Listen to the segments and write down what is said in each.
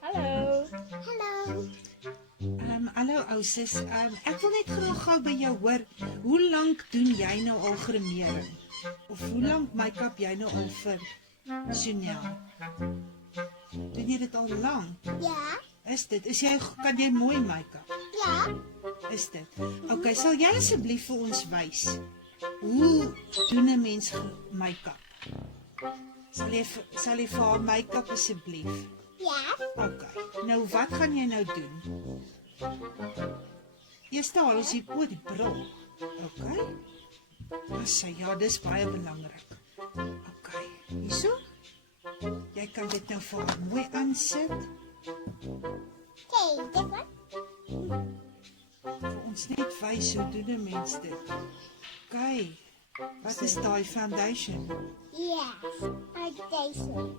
Hallo. Hallo. Hallo ou sis, ek wil net graag gou by jou hoor, hoe lank doen jy nou al gremering? Of hoe lank make-up jy nou al vir Chanel? Doen jy dit al lank? Ja. Is jy, kan jy mooi make-up? Ja. Is dit? Okay, sal jy asseblief vir ons wys, hoe doen 'n mens make-up? Sal jy vir haar make-up asseblief? Ja. Okay, nou wat gaan jy nou doen? Eerste haal ons die bril. Okay. Ja, dis baie belangrik. Okay, hierso. Jy kan dit nou vir haar mooi aansit. Okay, dit wat? Vir ons net wys hoe doen 'n mens dit. Okay. Wat is daai foundation? Ja. Like deze.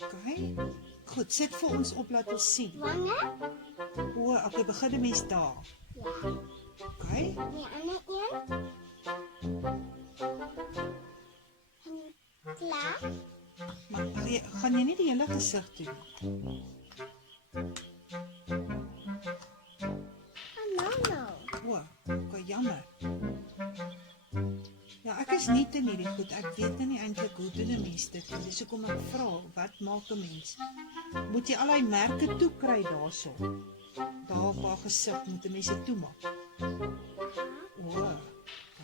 Okay. Goed, sit vir ons op laat ons sien. Wangen? Okay, begin 'n mens daar. Ja. Okay. Die ander een. Klaar? Maar gaan jy nie die hele gesig doen? No. Okay, jammer. Ja, ek is nie te hierdie goed. Ek weet nie eintlik hoe doen 'n mens dit nie. Dis hoekom ek vra, wat maak 'n mens? Moet jy al daai merke toe kry daarso? Daar op haar gesig moet 'n mens dit toemaak. Okay.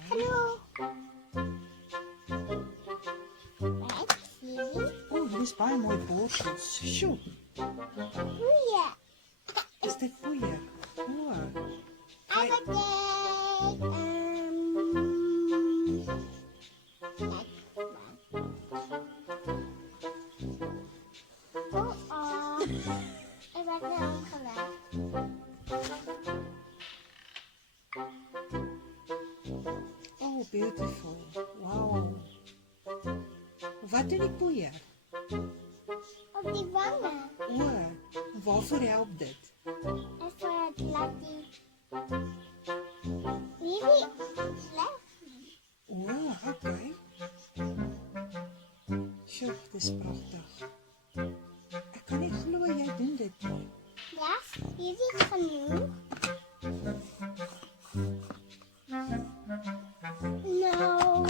Hallo. Wat zie je? Dis baie mooi borsels. Sjoe, Goeie. is dit poeier? Avondje. Ik ben heel geluid. Oh, beautiful. Wow. Wat doen die poeier? Op die wangen. Waarvoor help dit? En voor het laten. Jullie slecht. Okay. Sjoe, dis pragtig. Ek kan nie glo jy doen dit nie. Ja, jullie genoeg. Nou.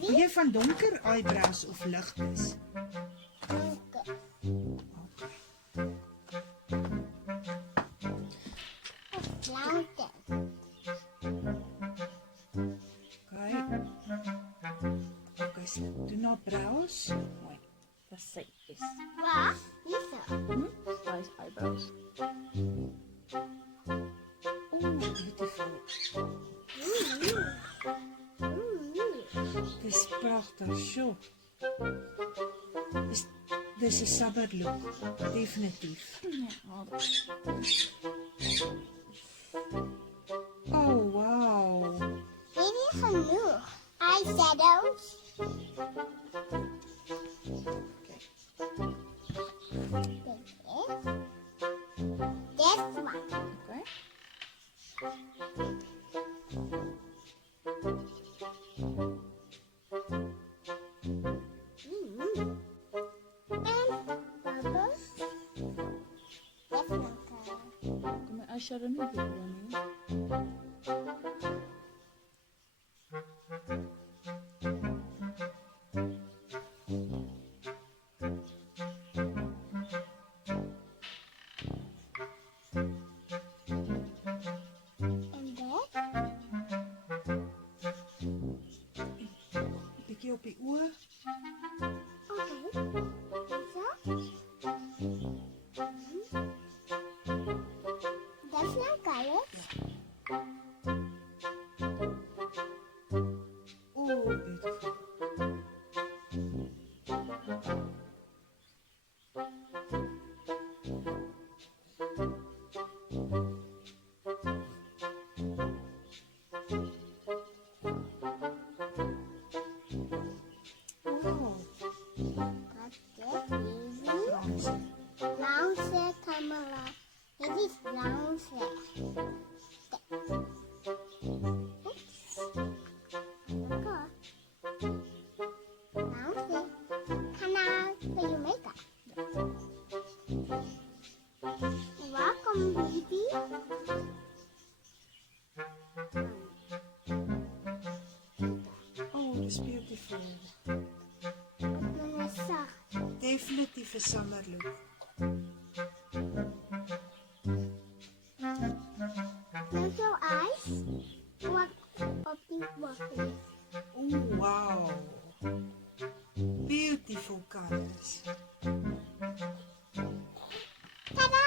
Wil jy van donker eyebrows of ligtes? Donker. Of blauwte. Okay, so doen nou brows. Mooi. Dat is setjes. Wat? Hierzo. Dat is eyebrows. Beautiful. Dis pragtig, sjoe. Dis 'n summer look, definitief. Ja, Oh, wow. Jullie genoeg. Eyeshadows. This one. oké. En bubbles. Even Kom je eyeshadow niet doen, Ronnie? en dit. Bietjie op die oor. Oké. Zo. Dat is lekker, hè? Oh, beautiful. Wow. Got dit. Easy. Blauwse camera. Dit is blauwse. Oeps. Lekker. Blauwse. Kanaal voor Definitief 'n summer look. Close your eyes. Wat op die bottle. Oh, wow. Beautiful colors. Tada!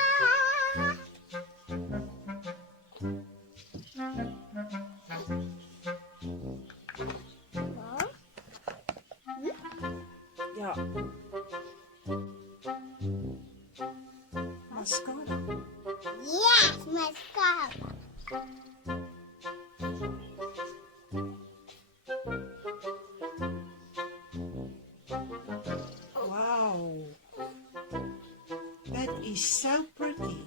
Wow. Ja. Mascara. Yes, mascara. Wow. That is so pretty.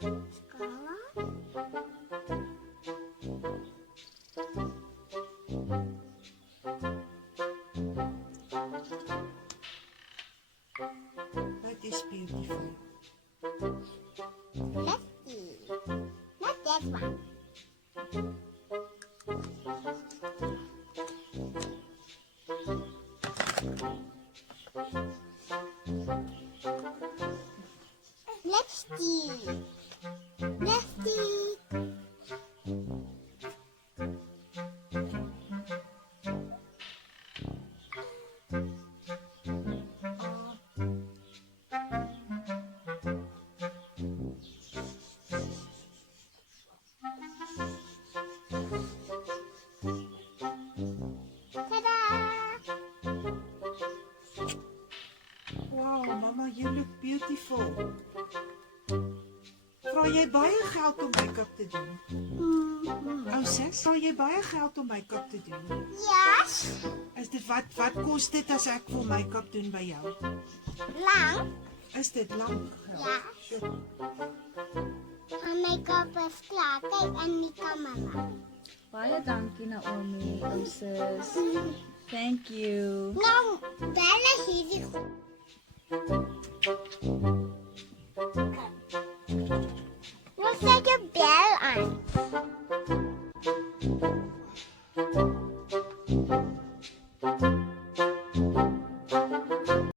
Mascara. That is beautiful. Let's see. Not that one. Let's see. Let's see. Ta-da! Wow, mama, you look beautiful. Vra jy baie geld om make-up te doen? Ou sis, vra jy baie geld om make-up te doen? Yes. Is dit wat kos dit as ek wil make-up doen by jou? Lang. Is dit lank geld? Ja. Sure. Haar make-up is klaar. Kyk in die kamera. Baie dankie Naomi, ou sis. Thank you. Nou, bel hierdie goed.